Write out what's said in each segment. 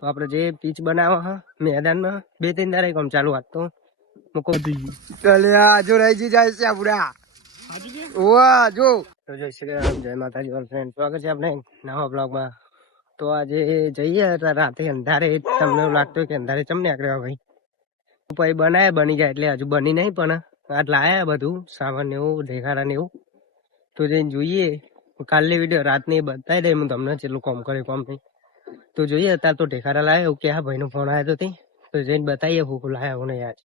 તો આપણે જે પીચ બનાવવા હા મેદાનમાં 2-3 દાડા કામ ચાલુ વાત તો મૂકો ચાલ્યા જો રહી જાય છે આપડા ઓવા જો તો જય શ્રી રામ જય માતાજી ઓલ ફ્રેન્ડ સ્વાગત છે આપણે નવા બ્લોગમાં. તો આજે જઈએ રાતે અંધારે તમને એવું લાગતું કે અંધારે ચમ નીકળ્યા ભાઈ પછી બનાય બની જાય એટલે હજુ બની નહીં પણ આજ લાયા બધું સામાન ને એવું ઢેખાડા ને એવું તો જઈને જોઈએ. કાલની વિડીયો રાતની બતાવી દે હું તમને જેટલું કોમ કરે કોમ નહીં તો જોઈએ. અત્યારે તો ઢેખાડા લાયા એવું કે હા ભાઈનો ફોન આવ્યો તો જઈને બતાવીએ હું લાયા હું નહીં યાર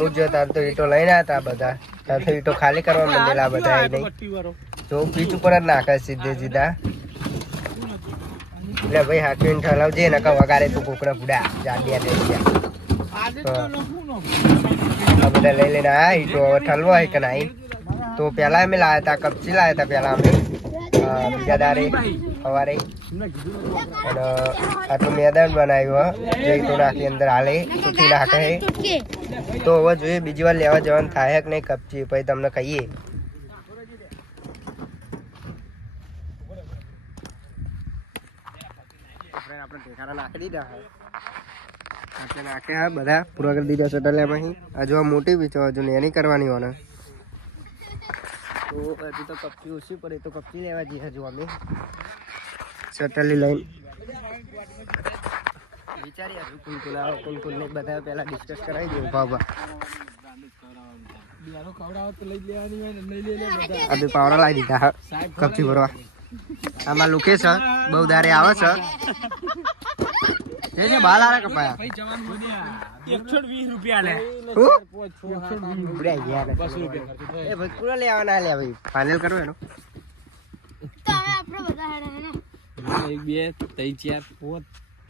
હું જો તાર તો ઈટો લઈને આવ્યા બધા તાર તો ઈટો ખાલી કરવા માંડેલા બધા નહીં તો પીચ ઉપર જ નાખે સીધે સીધા એટલે ભાઈ હાથવીને ઠલાવજે ને વગાડે તું કોકડા પૂડા જાડિયા થઈ ગયા આ બધા લઈ લઈને આયા ઈટો ઠલવો હોય કે નહીં તો પેલા અમે લાયા હતા કપચી લાયા હતા પેલા અમે બીજા દારે સવારે અને આટલું મેદાન બનાવ્યું જે ઈટો નાખી અંદર હાલે સુકી નાખે તો હવે જોઈએ બીજી વાર લેવા જવાનું થાય કે નહીં કપચી પછી તમને કહીએ. આપણે ઢેખાડા નાખી દીધા નાખ્યા બધા પૂરા કરી દીધા છે એટલે એમાં હજુ આ મોટી બી છે હજુ એની કરવાની હોય તો હજુ તો કપચી ઓછી પડે તો કપચી લેવા જઈએ હજુ અમે સટલી લઈને વિચારીએ હજુ કુલકુલ ને બધા પેલા ડિસ્કસ કરાવી દઉં ભાવભા આપણે પાવડા લાવી દીધા કપચી ભરવા. આમાં લુકે છે બહુ દારે આવે છે જે બાલ આરે કપાયા 120 રૂપિયા લે એ ભાઈ પૂરા લેવાના લે ભાઈ ફાઇનલ કરો એનો તો હવે આપણે બધા હેડે ને 1 2 3 4 5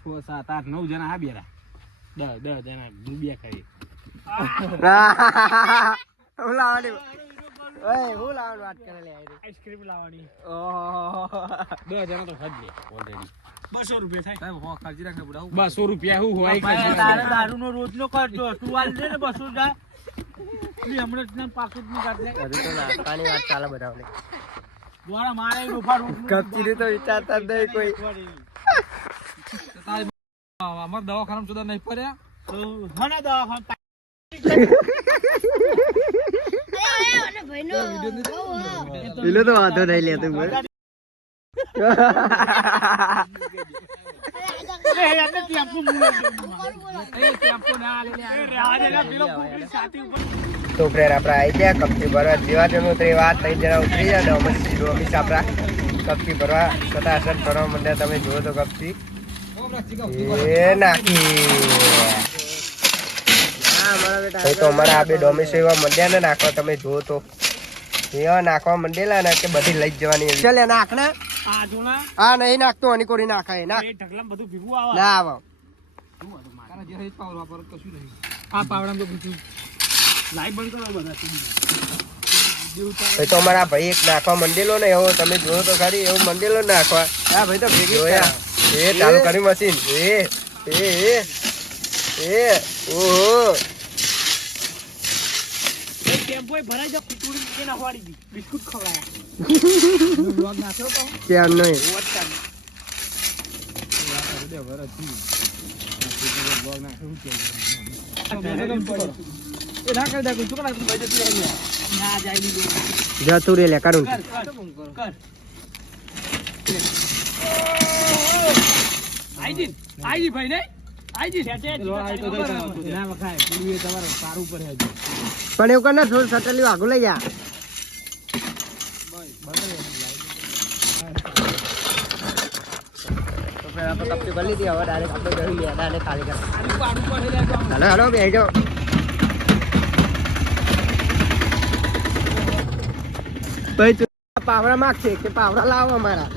6 7 8 9 જણા આ બેરા 10 જણા બે ખાઈ હું લાવવાની ઓય હું લાવવાનું વાત કરે લે આઈસ્ક્રીમ લાવવાની ઓહો 10 જણા તો ખાઈ લે ઓલરેડી 200 રૂપિયા થાય સાહેબ હો ખાજી રાખે બુડા 200 રૂપિયા હું હોય દારૂ નો રોજ નો કરજો તું આલ દે ને 200 જા ઈ હમણાં જ પાકુટ નું કાઢ લે હજુ તો નાસ્તાની વાત ચાલે બધાને દ્વારા મારે રૂફા કપચી તો વિચારતા જ નહીં કોઈ અમાર દવાખાના સુધા નહીં પડ્યા તો મને દવાખાના અને ભાઈનો પેલો તો વાંધો નહીં લેતો બોલ તો ફ્રેન્ડ આપણે આવી ગયા કપચી ભરવા જેવા જમો તો એ વાત 3 જણા ઉતરી જાય ને અમે આપણા કપચી ભરવા સટાસટ ભરવા માંડ્યા. તમે જુઓ તો કપચી એ નાખી તો અમારા આ બે ડોમિસ એવા મંડ્યા ને નાખવા તમે જુઓ તો એવા નાખવા મંડેલા ને કે બધી લઈ જવાની ચાલ નાખ ને હા નહીં નાખતો અને કોરી નાખાય ના ના આવો તો અમારા ભાઈ એક નાખવા મંડેલો ને એવો તમે જુઓ તો ખરી એવું મંડેલો નાખવા હા ભાઈ તો ભેગી એ ચાલુ કરી મશીન એ ઓહો ભરાઈ જાવ ખીચડી નાખવાડી દી બિસ્કુટ ખવડાયા કેમ નહીં જતું રે લે કરું આઈજી ભાઈ ને પણ એવું કર થોડું સટલી આગું લઈ જા કપચી ભરી લીધી હવે ડાયરેક્ટ આપણે જઈ લે ડાયરેક્ટ ખાલી કર હાલો બેસી જાઓ ભાઈ તું પાવડા માગશે કે પાવડા લાવો અમારા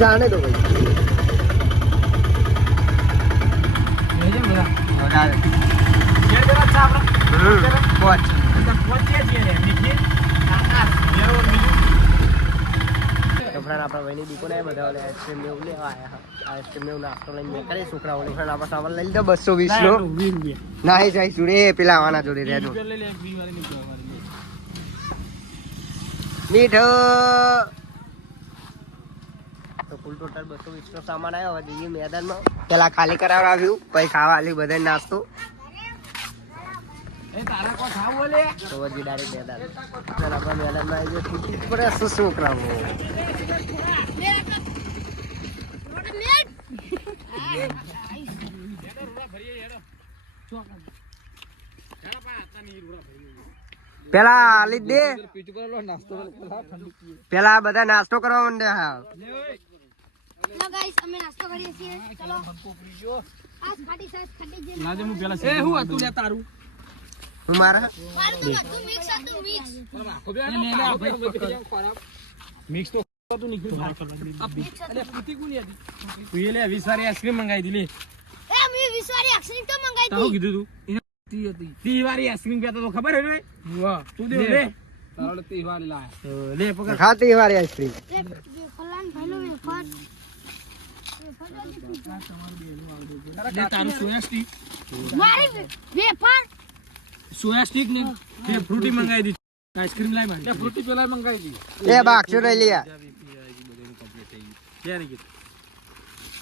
જાણે દો ભાઈ આપણા ભાઈની દુકાન બધા આઈસ્ક્રીમ એવું લેવા આવ્યા આઈસ્ક્રીમ એવું નાસ્તો લઈને કરે છોકરાઓને આપણા સામાન લઈ લીધો 220 નો નાહી જાય જોડે પેલા આવવાના જોડે રહેજો મીઠું તો કુલ ટોટલ 220 નો સામાન આવ્યો. હવે જઈએ મેદાનમાં. પેલા ખાલી કરાવડાવ્યું, પછી ખાવા આલ્યું બધાને નાસ્તો. એ તારા કો ખાવું લે તો હજી ડાયરેક્ટ મેદાન. પેલા આપણે મેદાનમાં આવી ગયો છૂટી જ પડે શું છોકરાઓ. પેલા આલી દે. પેલા બધા નાસ્તો કરવા માંડ્યા. ચલો ગાઈસ અમે નાસ્તો કરીએ છીએ. ચલો આજ ખાટી સાસ ખાટી જે લાજે હું પેલા એ હું હતું લે તારું હું મારા મારું તો બધું મિક્સ હતું મિક્સ. આખો બે મિક્સ તો હતું નીકળ્યું અરે પૂતી કોની હતી તું એ લે 20 વાળી આઈસ્ક્રીમ મંગાવી દી લે એ અમે વિશ્વારી અક્ષરી તો મંગાઈ તારું હતી. કીધું તું એને તી હતી 30 વાળી આઈસ્ક્રીમ કહેતો તો ખબર હે રે વાહ તું દે લે તાવડે 30 વાળી લાય લે પકડ ખાતી વાળી આઈસ્ક્રીમ. ફલાન ભાઈનો વેફર લે તારું સોયા સ્ટીક મારી વેફર સોયા સ્ટીક ને તે ફ્રૂટી મંગાવી દી આઈસ્ક્રીમ લાય મને ફ્રૂટી પેલા મંગાવી દી એ બાક્ષો લઈ લ્યા. ક્યારે કીધું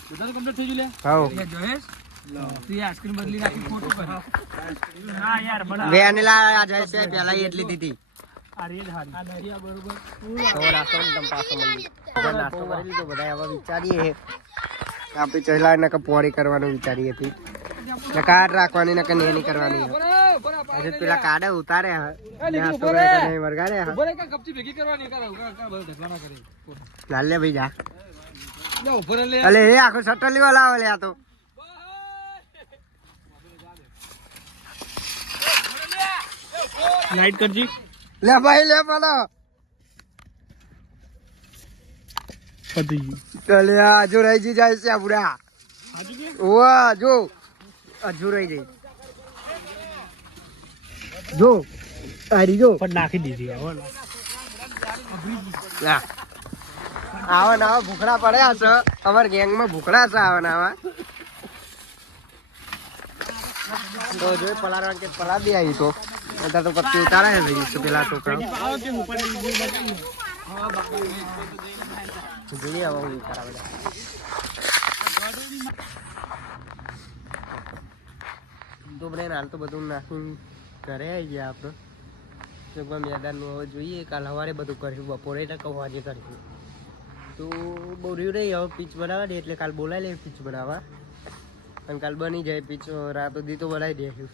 બધાને કમ્પ્લીટ થઈ ગયું લે હાઉ એ જોહેશ તું આઈસ્ક્રીમ બદલી નાખી ફોટો કર હા યાર બડા વેનીલા આ જાય છે પેલા એટલી દીધી. આ રેડ હારી આ દરિયા બરોબર તો નાસ્તો ને તમ પાછો મળી. બધા નાસ્તો કરી લીધો. બધા હવે વિચારીએ આપણે ચહેલા ને પોરી કરવાનું વિચારીએ હતી. ને કાર્ડ રાખવાની ને કે નેની કરવાની. હજુ પેલા કાર્ડ ઉતારે નાસ્તો કરે કે નહીં વરગાડે. બરે કા કપચી ભેગી કરવાની કરાવ કા બળ ઢકવાના કરે લાલ લે ભાઈ જા. લે ઉપર લે અલે એ આખો સટલી વાળા આવે લે આ તો. લાઈટ કરજી લે ભાઈ લે પાડો. પતી ચલે આજુ રહી જી જાય છે બુડા. ઓવા જો આજુ રહી જઈ જો આરી જો પણ નાખી દીધી હવે ના આવા નાવા ભૂખડા પડ્યા છે. અમાર ગેંગમાં ભૂખડા છે આવા નાવા. તો જોઈ પલારવાનું કે પલા દે આવી તો અત્યારે તો પત્તી ઉતારે છે ભાઈ તો પેલા છોકરા જોઈએ હવે હું ઉતારા બધા. તો બધા હાલ તો બધું નાખીને ઘરે આવી ગયા આપણે. ચોકમાં મેદાનનું હવે જોઈએ. કાલ સવારે બધું કરીશું. બપોરે ને કહું આજે કરીશું. તો બહુ રહ્યું નહીં હવે પીચ બનાવવા દે એટલે કાલ બોલાવી લે પીચ બનાવવા. અને કાલ બની જાય પીચ રાત સુધી તો બનાવી દઈશું.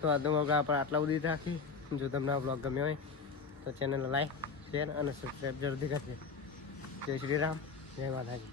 તો આજનો વ્લોગ આપણે આટલા સુધી રાખી. જો તમને આ વ્લોગ ગમ્યો હોય તો ચેનલ લાઈક શેર અને સબસ્ક્રાઈબ જરૂરથી કરજો. જય શ્રી રામ, જય માતાજી.